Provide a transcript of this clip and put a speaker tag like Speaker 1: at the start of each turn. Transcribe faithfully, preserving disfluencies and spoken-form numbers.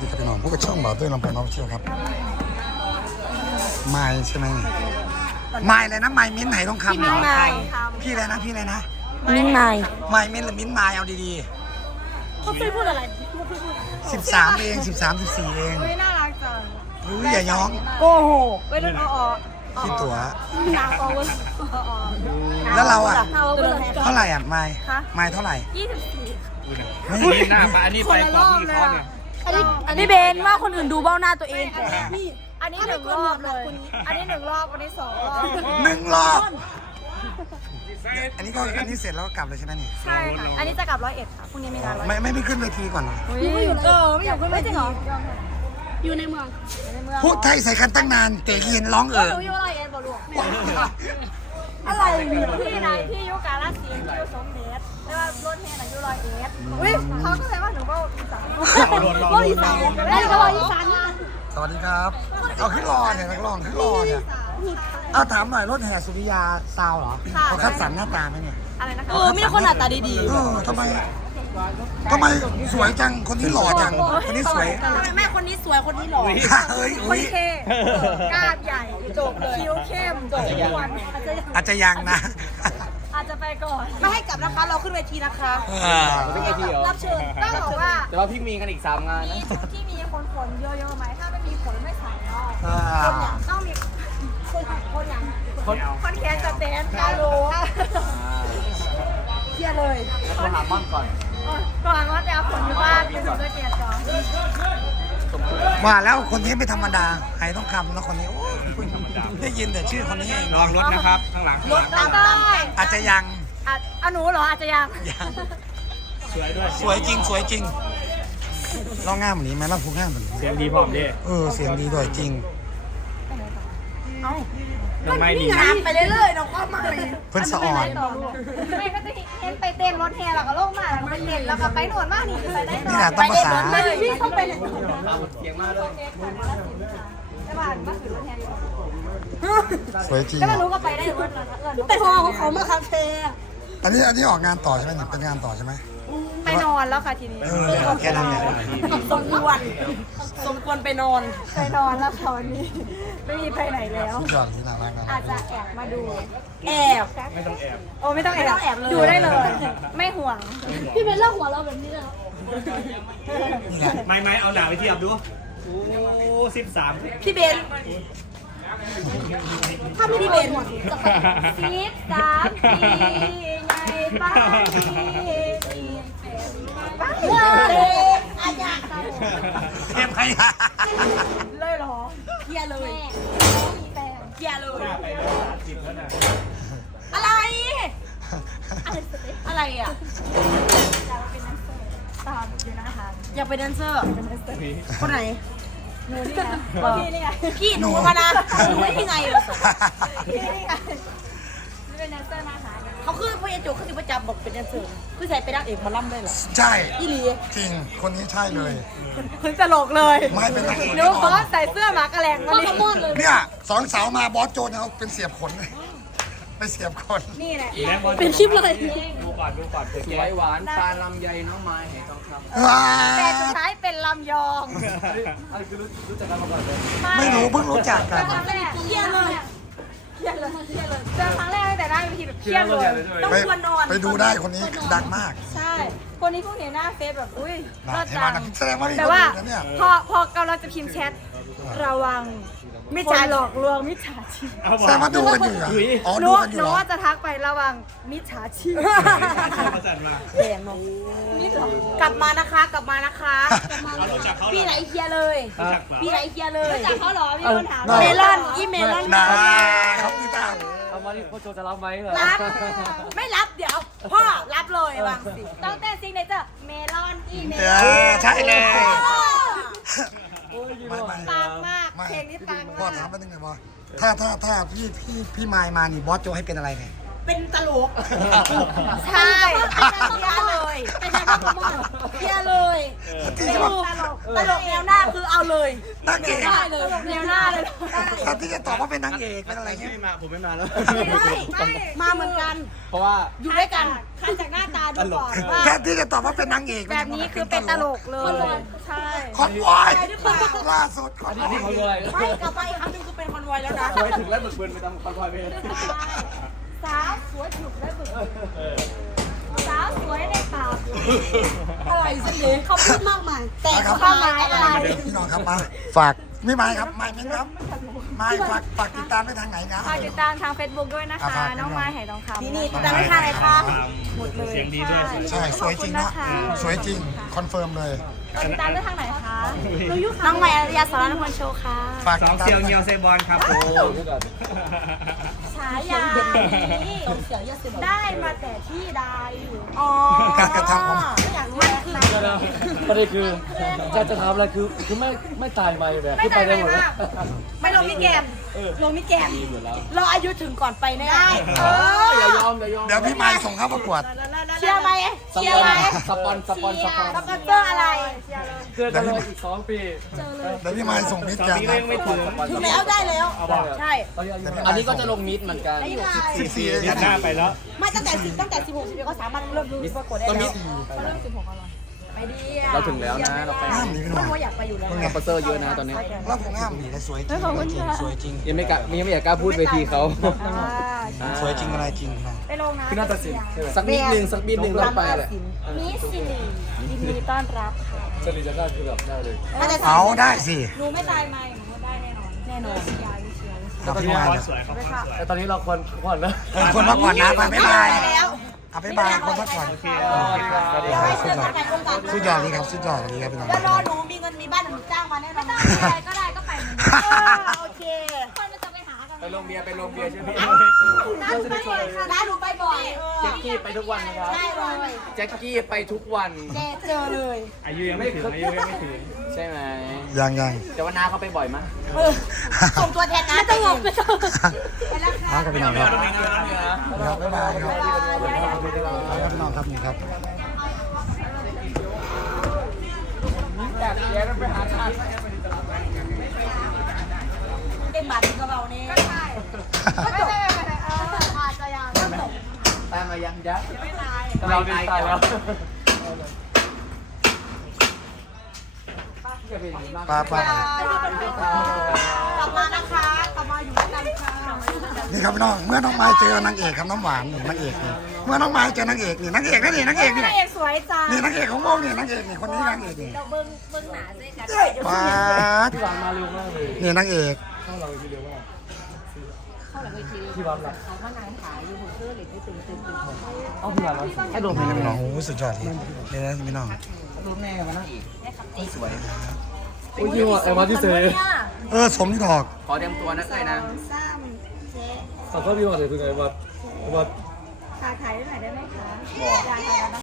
Speaker 1: ดีครับพี่น้องพวกกับช่องบ่าวด้วยลำเพลินออฟฟิเชียลครับไม้ใช่ไหมไม้เลยนะไม้มิ้นท์ไหนต้องคำเหรอพี่อะไรนะพี่อะไรนะ
Speaker 2: มิ้นไม้
Speaker 1: ไม้มิ้นท์หรือมิ้นท์ไม้เอาดี
Speaker 2: เขาเคยพูดอะไร
Speaker 1: ๆสิบสามเองสิบสามสิบสี่เอง
Speaker 3: เฮ้ยน่ารักจัง
Speaker 1: รู้อย่าย้อง
Speaker 2: โกหก
Speaker 3: เว้ยรุ่นอ๋อ
Speaker 1: คิดตัว
Speaker 3: นางอ๋อเว้ยอ๋อ
Speaker 1: แล้วเราอ่ะ
Speaker 3: เราเว้ย
Speaker 1: เท่าไหร่อ่ะไม้ไม้เท่าไหร่
Speaker 3: ยี่สิบสี่
Speaker 4: นี่หน้าปะอันนี้ไปก่อนพี่เขาเนี่ย
Speaker 2: อันนี้อันนี้เบนว่าคนอื่นดูเบ้าหน้าตัวเอง
Speaker 3: อันนี้หนึ่งรอบเลย อันนี้หนึ่งรอบอันนี้สองรอบ
Speaker 1: หนึ่งรอบอันนี้ก็อันนี้เสร็จแล้วก็กลับเลยใช่ไหมนี่
Speaker 3: ใช่ค่ะ อันนี้จะกลับร้อยเอ็ดค่ะพรุ่งนี้มีงานร้อย
Speaker 1: ไม่ไม่ไม่ขึ้นเวทีก่อนเหรอ
Speaker 3: ไม่อยู่เออไม่อยู่ขึ้นไม่จริงเหรอ
Speaker 2: อยู่ในเมือง
Speaker 3: ในเมือง
Speaker 1: พูดไทยใส่กันตั้งนานเตะยินร้องเออ
Speaker 3: หนูอยู่ร้อยเอ็ดบ่ลูกอะไรพี่ไหนพี่ยุกาลสินพี่ยุสมเด็จแต่ว่ารถแห่น่ะอยู่ร้อยเอ็ดอุ้ยเขาก็เลยว่าหนูก็อีสานก็อีสานแล้วก็ว่าอีสาน
Speaker 1: สวัสดีครับเอาขึ้นรอเนี่ยนักร้องขึ้นรอเนี่ยเอาถามหน่อยรถแห่สุริยาซาวเหรอเขาคัดสรรหน้าตาไหมเนี่ย
Speaker 3: อะไรนะคะ
Speaker 2: เออมีคนหน้าตาดี
Speaker 1: เออทำไมทำไมสวยจังคนที่หล่อจังคนนี้สวย
Speaker 2: ๆทำไมแม่คนนี้สวยคนนี้หล่อ
Speaker 1: เฮ้ย
Speaker 3: ค
Speaker 1: อุ้
Speaker 3: น
Speaker 1: ย
Speaker 3: เท่กล้ามใหญ่จบเลยคิ้วเข้มจบทุกวันอาจจะ
Speaker 1: อาจจะยังนะ
Speaker 3: อาจจะไปก่อน
Speaker 2: ไม่ให้กลับนะคะเราขึ้นเวทีนะคะ
Speaker 1: เออ
Speaker 4: ไม่ใช่พี่เหรอ
Speaker 3: รับเชิญต้องบอกว่า
Speaker 4: แต่ว่าพี่มีกันอีกสามงาน
Speaker 3: มี
Speaker 4: นะ
Speaker 3: ที่มีคนขนเยอะๆไหมถ้าไม่มีขนไม่ใส่เนาะ
Speaker 1: อ่า
Speaker 3: ต้องมีคนคนอย่างคนแขนสแตนกาโลเคลียร์เลย
Speaker 4: แล้วโทรหาม่อนก่อน
Speaker 3: ก่อนว่าจะเอาผลอยู่บ้านไปถึงจะเกียรก่อน
Speaker 1: ว่าแล้วคนนี้ไม่ธรรมดาใครต้องคำแล้วคนนี้โอ้ยได้ยินแต่ชื่อคนนี้เอง
Speaker 4: ลองรถนะครับ ข้างหลังข้างหลัง
Speaker 3: แล้วก็
Speaker 1: อาจจะยัง
Speaker 3: อาจเอาหนูเหรออาจจะยัง
Speaker 1: ยัง
Speaker 4: สวยด้วย
Speaker 1: สวยจริงสวยจริงลองง่ามแบบนี้ไหมลองพูดง่ามแบบนี้
Speaker 4: เสียงดีพร้อมดิ
Speaker 1: เออเสียงดีด้วยจริง
Speaker 4: น้องไม้ดี
Speaker 2: ตามไปเรื่อยๆน้องก็มา
Speaker 1: เพิ่นสะอ่อน
Speaker 3: ไม่ก็จะเห็นไปเต้นรถแห่แล้วก็ลงมาแล้วก็ไปเต้นแล้วก็ไปหนวดมากนี่ไปได้หน
Speaker 1: นี่
Speaker 3: ว
Speaker 1: แหละ
Speaker 3: ด
Speaker 1: ต้องภาษา
Speaker 3: พี่ต้องไปเลย
Speaker 4: เอาเสียงมากเลย
Speaker 3: แต่ว่ามาถือรถแห่อยู่
Speaker 1: สวยจริง
Speaker 3: ก็ไม่รู้ก็ไปได้รถแล้วเออ
Speaker 2: แต่พอของเขามาคาเฟ่
Speaker 1: อันนี้อันนี้ออกงานต่อใช่ไหมเนี่ยเป็นงานต่อใช่ไหม
Speaker 3: ไปนอนแล้วค่ะทีนี้
Speaker 1: เออแค่นั้นเนี่ย
Speaker 2: สมควรสมควรไปนอน
Speaker 3: ไปนอนแล้วค่ะวันนี้ไม่มีไปไหนแล้ว
Speaker 1: ทุกอย่างที่น่ารักนะ
Speaker 3: อาจจะแอบมาดู
Speaker 2: แอบ
Speaker 4: ไม่ต้องแอบ
Speaker 3: โอ้ไม่ต้องแอบ
Speaker 2: ไม่ต้องแอบเลย
Speaker 3: ดูได้เลย ไม่ห่วง
Speaker 2: พี่เป็นเล่าหัวเราแบบนี้เลย
Speaker 1: นี่แหละ
Speaker 4: ไม่ไม่เอาหนาไปเทียบดูโอ้สิบสาม
Speaker 2: พี่เบนถ้าพี่เบน
Speaker 3: ซีดสามปีไงบ้างปี
Speaker 2: เลยอาญา
Speaker 1: เทปใครอะ
Speaker 3: เลยเหรอ
Speaker 2: เกียร์เลย
Speaker 3: มีแฟน
Speaker 2: เกียร์เลย
Speaker 4: ไปสิบแล้วนะ
Speaker 2: อะไร อะไรอ่ะ
Speaker 3: ตามอยู่นะคะ
Speaker 2: อยากเป็นแดนเซอร์ คนไหน
Speaker 3: หนูนี่ไงพี่นี่ไง
Speaker 2: พี่หนูมานะหนูที่ไงเหรอ
Speaker 3: พี่นี่ไงนี่เป็นแดนเซอร์นะคะ
Speaker 2: เขาคือพยาจุกเขาคือประจำบอกเป็นแดนเซอร์คือใส่ไปนักเอกมาล่ำได้เหรอ
Speaker 1: ใช่
Speaker 2: อีหลี
Speaker 1: จริงคนนี้ใช่เลย
Speaker 3: คุณตลกเลย
Speaker 1: ไม่เป็นไร
Speaker 3: หนูขอใส่เสื้อหมากระแหลงมาเลย
Speaker 1: เนี่ยสองสาวมาบอสโจนเอาเป็นเสียบขนเลยไปเสียบขน
Speaker 3: นี่แหละ
Speaker 2: เป็นคลิปเลย
Speaker 4: ดูก่อนดูก่อนสวยหวานปลาลำไยน้องไม้เห็นทองคำ
Speaker 1: ว้า
Speaker 3: แต่สุดท้ายเป็นลำยอง
Speaker 4: อันคือรู้รู้จักกันมาก่อนเลย
Speaker 1: ไม่รู้เพิ่งรู้จักกัน
Speaker 3: ครั้งแรกเครียดเลยเครียดเลยเครียดเลยเจอครั้งแรกตั้งแต่หน้าเวทีแบบเครียดเลย
Speaker 2: ต้อง
Speaker 1: ไป
Speaker 2: ควรนอน
Speaker 1: ไปดูได้คนนี้ดังมาก
Speaker 3: ใช่ คนนี้เพิ่งเห็นหน้าเฟซแบบอุ้ย
Speaker 1: นะ
Speaker 3: ก็
Speaker 1: เห็นไหม
Speaker 3: จัง
Speaker 1: นะแสดงว่านี่
Speaker 3: แต่ว่า
Speaker 1: คนดูนะเนี่ย
Speaker 3: พอพอกำลังจะพิมพ์แชทระวังมิจฉาหลอกลวงมิจฉาชีพ
Speaker 4: เอาบ
Speaker 1: แสดงว่าดูกันอยู่เหรออ๋อ
Speaker 3: ห
Speaker 1: ดู
Speaker 3: นู
Speaker 1: กันอ
Speaker 3: ห
Speaker 1: ยู่
Speaker 3: นู
Speaker 1: เหรอ
Speaker 3: ว่าจะทักไประวังมิจฉาชีพ
Speaker 4: เขาจัดมา
Speaker 2: แดงเนาะกลับมานะคะ กลับมานะคะ
Speaker 4: เอารู้จักเขา
Speaker 2: พี่ไหนเคลียร์เลย
Speaker 4: รู้จักเปล่า
Speaker 2: พี่ไหนเคลียร์เลย
Speaker 3: จากเขาเหรอมีคนถาม
Speaker 2: เมลอนอีเมลอน
Speaker 1: นะเขาติดตาม
Speaker 4: เอามาดิโคโจจะรับไหมเหรอ
Speaker 2: รับ ไม่รับเดี๋ยว พ่อรับเลยวางสิ
Speaker 3: ต้องเต้นซิงเนเจอร์เมลอนอีเม
Speaker 1: เอ
Speaker 3: ลอน
Speaker 1: อใช่เลย
Speaker 4: โอ้ยยูโร
Speaker 1: ไม่ไม่
Speaker 3: ปังมาก
Speaker 1: ไม่
Speaker 3: เพลงนี้ปัง
Speaker 1: บอ
Speaker 3: มา
Speaker 1: สถาม
Speaker 3: ก
Speaker 1: ไปหนึ่งหน่อยบอสถ้าถ้าถ้าพี่พี่พี่มายมานี่บอสโจให้เป็นอะไรเนี่ย
Speaker 2: เป็นตลก
Speaker 3: ใช่
Speaker 2: เคลียร์เลยเป็นยังไงเคลียร์เลย
Speaker 1: ที่จะบอก
Speaker 2: ตลกตลกแนวหน้าคือเอาเลย
Speaker 1: นางเอก
Speaker 2: ได้เลยแนวหน้าเลย
Speaker 1: ถ้าที่จะตอบว่าเป็นนางเอกเป็นอะไรเงี้ย
Speaker 4: ไม่มาผมไม่มาแล้ว
Speaker 2: ไม่มาเหมือนกัน
Speaker 4: เพราะว่า
Speaker 2: อยู่ด้วยกัน
Speaker 3: คันจากหน้าตาดูก่อนว่า
Speaker 1: แค่ที่จะตอบว่าเป็นนางเอก
Speaker 3: แบบนี้คือเป็นตลกเลย ใช่
Speaker 1: คอนวอยล่าสุดคอนว
Speaker 4: อันนี้
Speaker 1: อย
Speaker 4: เขารวย
Speaker 2: ไม่กลับมาอีกครั้งหนึงคือเป็นคอนวอยแล้วนะ
Speaker 4: สวยถึงแล้วบึกบึนไปตามคอนพอยไป
Speaker 3: สาวสวยถูกได้บึกสาวสวยในปาก
Speaker 2: อะไรสิเด็ก
Speaker 3: เขาพูดมากมายแต่
Speaker 1: นะครับ
Speaker 3: ความหมายอะไร
Speaker 1: พี่น้องครับมาฝากไม่ไม่ครับไม่ไม่ครับไม่ฝากฝากติดตามไปทางไหนนะ
Speaker 3: ฝากติดตามทาง Facebook ด้วยนะ
Speaker 1: อ่า
Speaker 3: คะ
Speaker 1: ฝาก
Speaker 3: น้องไม้ไหทองคำ
Speaker 2: นี่นี่ติดตามไม่ทันเลยค่ะ
Speaker 3: หมดเลย
Speaker 5: เสียงดีด้วย
Speaker 1: ใช่สวยจริงนะสวยจริงคอนเฟิร์มเลย
Speaker 3: ฝากติดตามด้วยทางไหนคะน้องใหม่อารยาสารนพลโชว์ค่ะ
Speaker 1: ฝาก
Speaker 5: สอ
Speaker 1: ติดตาม
Speaker 5: งเซียวเงียวเซบอลครับผม
Speaker 3: ฉายานี้
Speaker 2: ต้องเสียเยอะสิ
Speaker 3: ได้มาแต่ที่ใด
Speaker 2: อ๋อ
Speaker 1: การกระทำของ
Speaker 2: อย่างมันคือ
Speaker 4: ประเด็นคือจะจะทำอะไรคือคือไม่ไม่ตายไปแบบ
Speaker 3: ไม่
Speaker 4: คือ
Speaker 3: ได้
Speaker 4: ไป
Speaker 3: ไป
Speaker 4: ได้หมดเลย
Speaker 3: มาก
Speaker 2: ไม่ลงมิแกมลงมิแกมรออายุถึงก่อนไปแน่เออ
Speaker 4: อย่ายอมอย่ายอม
Speaker 1: เดี๋ยวพี่ไม้ส่งเข้าประกวด
Speaker 2: เชียร์ไหม
Speaker 4: ส
Speaker 2: เชีย
Speaker 4: ป
Speaker 2: ร์
Speaker 4: อ
Speaker 2: ไหม
Speaker 4: นสปอนสปอนสปอน
Speaker 2: สปอนเซอร์อะไร
Speaker 4: เกินเลยอีกสองปี
Speaker 1: เดี๋ยวพี่ไม้ส่งมิตร
Speaker 5: ตอน
Speaker 1: กัน
Speaker 5: นี้
Speaker 1: นะ
Speaker 5: ยังไม่ถึง
Speaker 2: ถึงแล้วได้แล้ว
Speaker 5: เอาบอก
Speaker 2: ใช่
Speaker 4: อันนี้ก็จะลงมิดเหมือนกัน
Speaker 1: สิบสี่
Speaker 5: เดือนหน้าไปแล้ว
Speaker 2: ไม่ตั้งแต่สิบตั้งแต่สิบหกสิบเอ็ดก็สามารถเริ่มดูว่ากดได้
Speaker 4: ก็มิ
Speaker 2: แล้
Speaker 4: ด
Speaker 2: วเริ่มสิบหกอร่อยไปดี
Speaker 4: เราถึงแล้วนะเราไป
Speaker 1: งามดีพี่น้
Speaker 2: ต้
Speaker 1: อ
Speaker 2: อง งอยากไปอยู่แล้ว
Speaker 4: สปอนเซอร์เยอะนะตอนนี้
Speaker 1: แล้วผมงามดีแต่สวยจริงสวยจริง
Speaker 4: ยังไม่กล้ายังไม่อยากกล้าพูดเวทีเขา
Speaker 1: สวยจริงอะไรจริงนะ
Speaker 3: ไปลงนะ
Speaker 4: คือน่าตัดสินสักนิดนึงสักนิดนึงเราไปแหละ
Speaker 3: มิสซิลียินดีต้อนรับค่ะ
Speaker 4: สลิจะได้คือแบบได้เลย
Speaker 1: เอาได้สิ
Speaker 3: หนูไม่ตายไหมหนูก็ได้แน่นอน แน่นอนยาวิเชียร์
Speaker 1: เดี๋ยวพี่ไม้
Speaker 5: บอล
Speaker 1: เดี๋ยว
Speaker 5: สวยครับบอลสวย
Speaker 4: แต่ตอนนี้เราควรควรนะ
Speaker 1: เออคนพักผ่อนนะไปบ๊ายบาย
Speaker 2: แล้ว
Speaker 1: เอาบ๊ายบายคนพักผ่อน
Speaker 5: โอเค
Speaker 4: สวัสดีครับ
Speaker 1: สุดยอดสุดยอดนี่ครับสุดยอดนี่ครับพี่น้อง
Speaker 2: เดี๋ยวรอหนูมีเงินมีบ้านหนูจ้างมาแน่นอน
Speaker 3: อะไรก็ได้ก็ไปเหมือนกัน
Speaker 2: โอเค
Speaker 3: คนมันจะไปหากัน
Speaker 4: ไปลงเบียร์ไปลงเบียร์ใช่ไหม
Speaker 2: ร้านไปค่ะร้านหนูไปบ่อย
Speaker 4: แจ็คกี้ไปทุกวันนะครับ
Speaker 2: ใช่เลย
Speaker 4: แจ็คกี้ไปทุกวัน
Speaker 2: เจเจอเลย
Speaker 5: อายุยังไม่ถึงอายุยังไม่ถึง
Speaker 4: ใช่ไหม
Speaker 1: ยังยัง
Speaker 4: แต่ว่าน้าเขาไปบ่อยมั้ย
Speaker 2: ส่งตัวแทนนะจะงงไปจ้ะไปแล้วค่ะ
Speaker 1: เอาครับพี่น้องครับ
Speaker 4: ไม่น่าเลยนะ
Speaker 1: ครับบ๊ายบายครับเอาครับพี่น้องครับนี่ครับ
Speaker 4: อยากแย่ไปหาทาน
Speaker 2: เต็มบาทกระเป๋านี่ก็ใช่
Speaker 3: ไม่ได้ไม่ได้เอออาจจะยัง
Speaker 4: ตามมายังยักษ์
Speaker 2: ไม่ตาย
Speaker 4: เราดีตายแล้ว
Speaker 1: ป้าป้าก
Speaker 2: ลับมานะคะกลับมาอยู่ด้วยกันค่ะ
Speaker 1: นี่ครับพี่น้องเมื่อน้องไม้เจอนางเอกครับน้ำหวานนี่นางเอกนี่เมื่อน้องไม้เจอนางเอกนี่นางเอกนี่นี่นางเอกนี่
Speaker 3: นางเอกสวยจัง
Speaker 1: นี่นางเอกของโมกนี่นางเอกนี่คนนี้นางเอกนี่
Speaker 3: เราเบิ้งเบิ้งหนาด้วยกัน
Speaker 1: ป้า
Speaker 4: พี่หวานมาเร็วมากเลย
Speaker 1: นี่นางเอก
Speaker 4: เข้าเราทีเดียวว่า
Speaker 2: เข้าหลังเวที
Speaker 4: พี่หวานหลับ
Speaker 2: เขามานางขายอยู่หัวเสื้อเหล็กที่ตึงตึงตึงของเขา
Speaker 4: เอาพี่หวานแล้วให้ลง
Speaker 1: นี่ครับพี่น้องโอ้โหสุดยอดเลยนี่นะพี่น้อง
Speaker 4: รูปแม่มานั่งอีกสวยโอ้ยยิ่งว่ะไอ้มาที่เซ่
Speaker 1: เออสมที่ดอก
Speaker 4: ขอเตรียมตัวนะเลยนะ
Speaker 3: ซ้ำเจ๊
Speaker 4: สับก็พี่หวานเสร็จถึงไงวัดวัด
Speaker 3: ขายขายได้ไหนได้ไหมคะ
Speaker 4: บอก
Speaker 3: ยายขาย